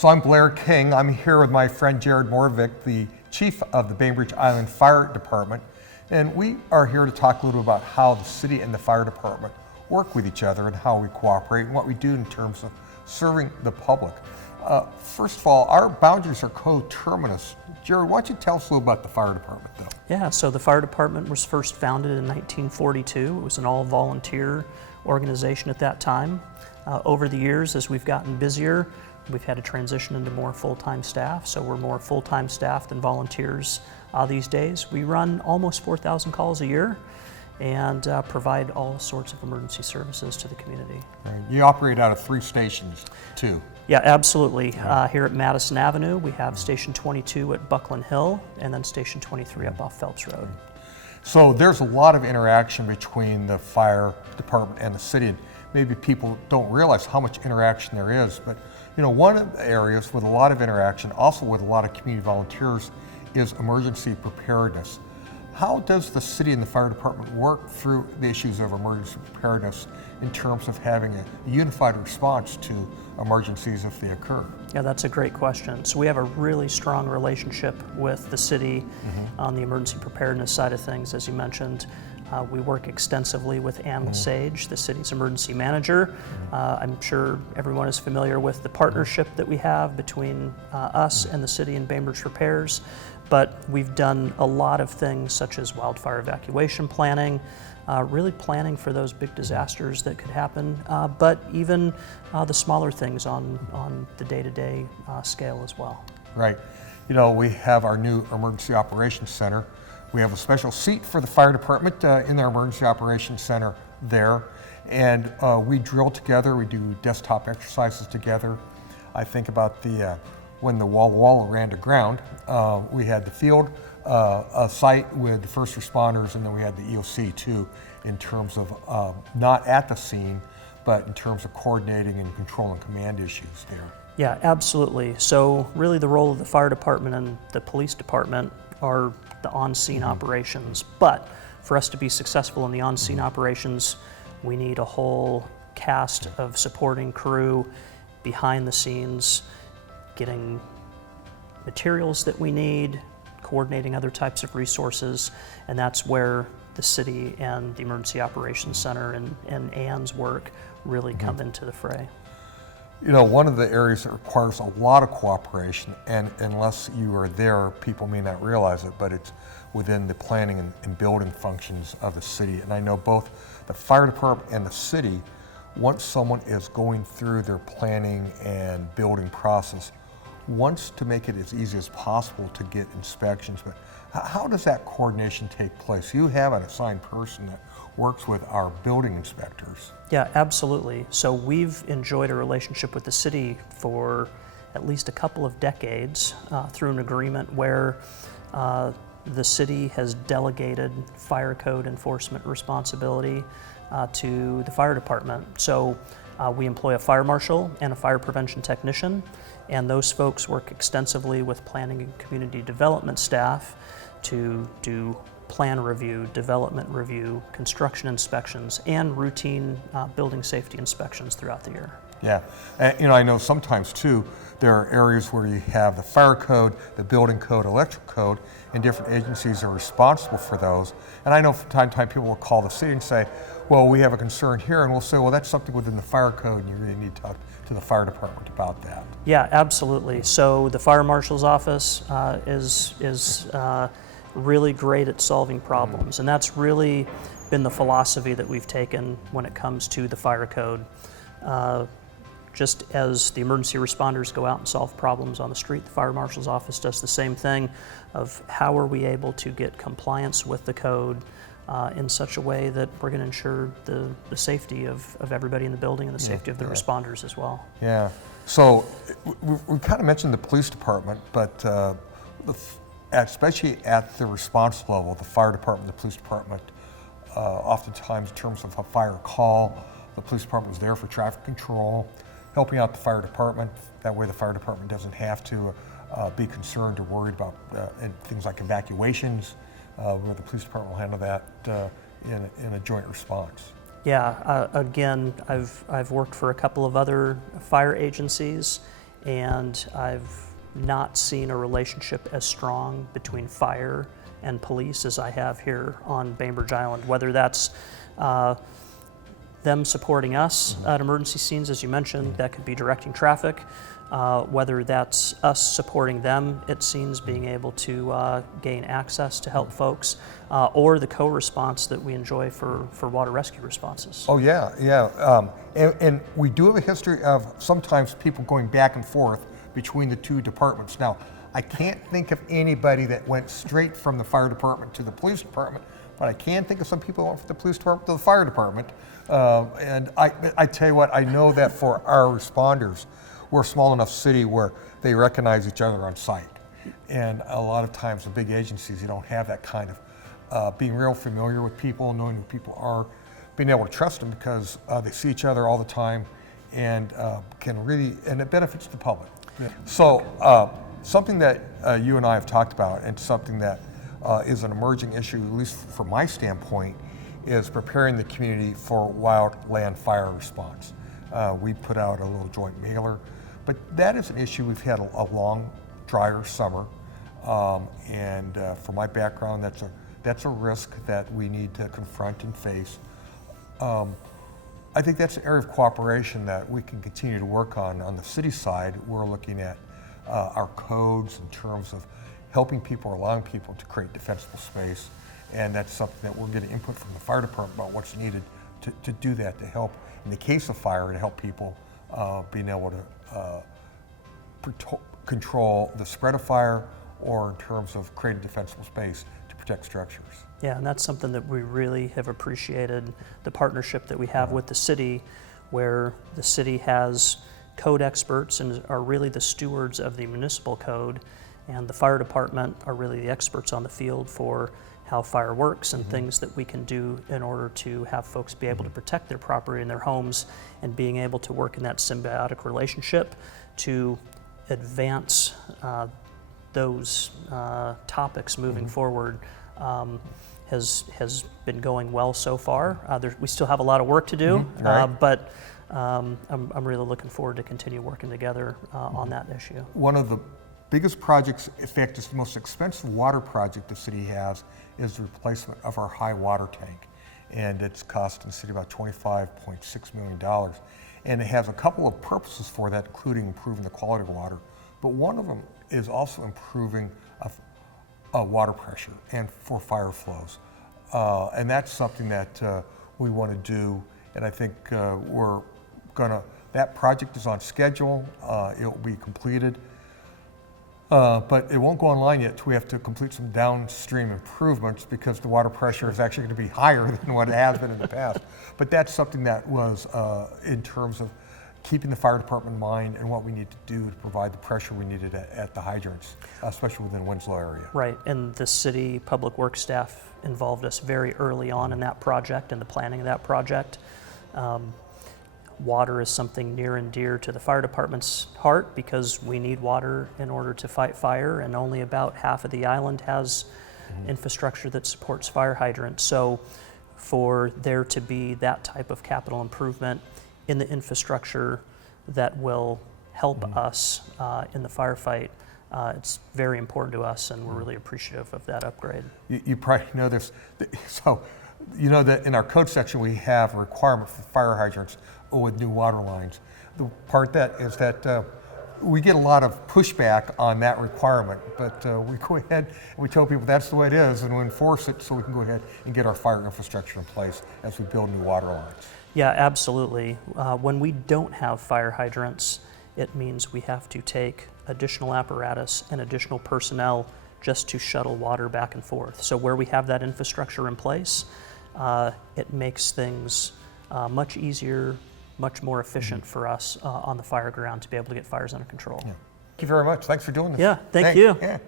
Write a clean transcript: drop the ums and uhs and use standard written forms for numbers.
So I'm Blair King. I'm here with my friend Jared Moravec, the chief of the Bainbridge Island Fire Department. And we are here to talk a little bit about how the city and the fire department work with each other and how we cooperate and what we do in terms of serving the public. First of all, our boundaries are coterminous. Jared, why don't you tell us a little about the fire department, though? Yeah, so the fire department was first founded in 1942. It was an all-volunteer organization at that time. Over the years, as we've gotten busier, we've had to transition into more full-time staff, so we're more full-time staff than volunteers these days. We run almost 4,000 calls a year and provide all sorts of emergency services to the community. Right. You operate out of 3 stations, too. Yeah, absolutely. Here at Madison Avenue, we have Station 22 at Buckland Hill, and then Station 23 up off Phelps Road. So there's a lot of interaction between the fire department and the city. And maybe people don't realize how much interaction there is, but you know, one of the areas with a lot of interaction, also with a lot of community volunteers, is emergency preparedness. How does the city and the fire department work through the issues of emergency preparedness in terms of having a unified response to emergencies if they occur? Yeah, that's a great question. So we have a really strong relationship with the city on the emergency preparedness side of things, as you mentioned. We work extensively with Ann Sage, the city's emergency manager. I'm sure everyone is familiar with the partnership that we have between us and the city and Bainbridge Repairs, but we've done a lot of things such as wildfire evacuation planning, really planning for those big disasters that could happen, but even the smaller things on the day-to-day scale as well. Right. You know, we have our new Emergency Operations Center. We have a special seat for the fire department in their Emergency Operations Center there. And we drill together, we do desktop exercises together. I think about the when the Walla Walla ran to ground, we had the field a site with the first responders, and then we had the EOC too, in terms of not at the scene, but in terms of coordinating and controlling command issues there. Yeah, absolutely. So really the role of the fire department and the police department are the on-scene operations. But for us to be successful in the on-scene operations, we need a whole cast of supporting crew behind the scenes, getting materials that we need, coordinating other types of resources, and that's where the city and the Emergency Operations Center and Ann's work really come into the fray. You know, one of the areas that requires a lot of cooperation, and unless you are there, people may not realize it, but it's within the planning and building functions of the city. And I know both the fire department and the city, once someone is going through their planning and building process, wants to make it as easy as possible to get inspections. But how does that coordination take place? You have an assigned person that works with our building inspectors. Yeah, absolutely. So we've enjoyed a relationship with the city for at least a couple of decades through an agreement where the city has delegated fire code enforcement responsibility to the fire department. So we employ a fire marshal and a fire prevention technician, and those folks work extensively with planning and community development staff to do plan review, development review, construction inspections, and routine building safety inspections throughout the year. Yeah, and, you know, I know sometimes too, there are areas where you have the fire code, the building code, electrical code, and different agencies are responsible for those. And I know from time to time people will call the city and say, well, we have a concern here, and we'll say, well, that's something within the fire code, and you really need to talk to the fire department about that. Yeah, absolutely. So the fire marshal's office is really great at solving problems, and that's really been the philosophy that we've taken when it comes to the fire code. Just as the emergency responders go out and solve problems on the street, the fire marshal's office does the same thing of how are we able to get compliance with the code in such a way that we're going to ensure the safety of everybody in the building and the safety of the responders as well. Yeah, so we kind of mentioned the police department, but especially at the response level, the fire department, the police department, oftentimes in terms of a fire call, the police department is there for traffic control, helping out the fire department. That way the fire department doesn't have to be concerned or worried about things like evacuations, where the police department will handle that in a joint response. Yeah, again, I've worked for a couple of other fire agencies, and I've not seen a relationship as strong between fire and police as I have here on Bainbridge Island, whether that's them supporting us at emergency scenes, as you mentioned, that could be directing traffic, whether that's us supporting them at scenes, being able to gain access to help folks, or the co-response that we enjoy for water rescue responses. Oh yeah, yeah. And we do have a history of sometimes people going back and forth between the two departments. Now, I can't think of anybody that went straight from the fire department to the police department, but I can think of some people who went from the police department to the fire department. And I tell you what, I know that for our responders, we're a small enough city where they recognize each other on site. And a lot of times the big agencies, you don't have that kind of being real familiar with people, knowing who people are, being able to trust them because they see each other all the time and can really, and it benefits the public. Yeah. So something that you and I have talked about, and something that is an emerging issue, at least from my standpoint, is preparing the community for wildland fire response. We put out a little joint mailer, but that is an issue. We've had a long, drier summer, and from my background, that's a risk that we need to confront and face. I think that's an area of cooperation that we can continue to work on the city side. We're looking at our codes in terms of helping people, allowing people to create defensible space, and that's something that we're getting input from the fire department about what's needed to do that, to help, in the case of fire, to help people being able to control the spread of fire, or in terms of creating defensible space to protect structures. Yeah, and that's something that we really have appreciated, the partnership that we have with the city, where the city has code experts and are really the stewards of the municipal code, and the fire department are really the experts on the field for how fire works and things that we can do in order to have folks be able to protect their property and their homes, and being able to work in that symbiotic relationship to advance those topics moving forward has been going well so far. We still have a lot of work to do, Right. but I'm really looking forward to continue working together on that issue. One of the biggest projects, in fact, it's the most expensive water project the city has, is the replacement of our high water tank. And it's costing the city about $25.6 million. And it has a couple of purposes for that, including improving the quality of water. But one of them is also improving water pressure and for fire flows. And that's something that we want to do. And I think that project is on schedule. It will be completed. But it won't go online yet till we have to complete some downstream improvements, because the water pressure is actually going to be higher than what it has been in the past. But that's something that was in terms of keeping the fire department in mind and what we need to do to provide the pressure we needed at the hydrants, especially within Winslow area. Right, and the city public works staff involved us very early on in that project and the planning of that project. Water is something near and dear to the fire department's heart, because we need water in order to fight fire, and only about half of the island has infrastructure that supports fire hydrants. So for there to be that type of capital improvement in the infrastructure that will help us in the firefight, it's very important to us, and we're really appreciative of that upgrade. You probably know this. So you know that in our code section we have a requirement for fire hydrants with new water lines. The part that is that we get a lot of pushback on that requirement, but we go ahead and we tell people that's the way it is, and we enforce it so we can go ahead and get our fire infrastructure in place as we build new water lines. Yeah, absolutely. When we don't have fire hydrants, it means we have to take additional apparatus and additional personnel just to shuttle water back and forth. So where we have that infrastructure in place, it makes things much easier, much more efficient for us on the fire ground to be able to get fires under control. Yeah. Thank you very much. Thanks for doing this. Yeah, thank you. Yeah.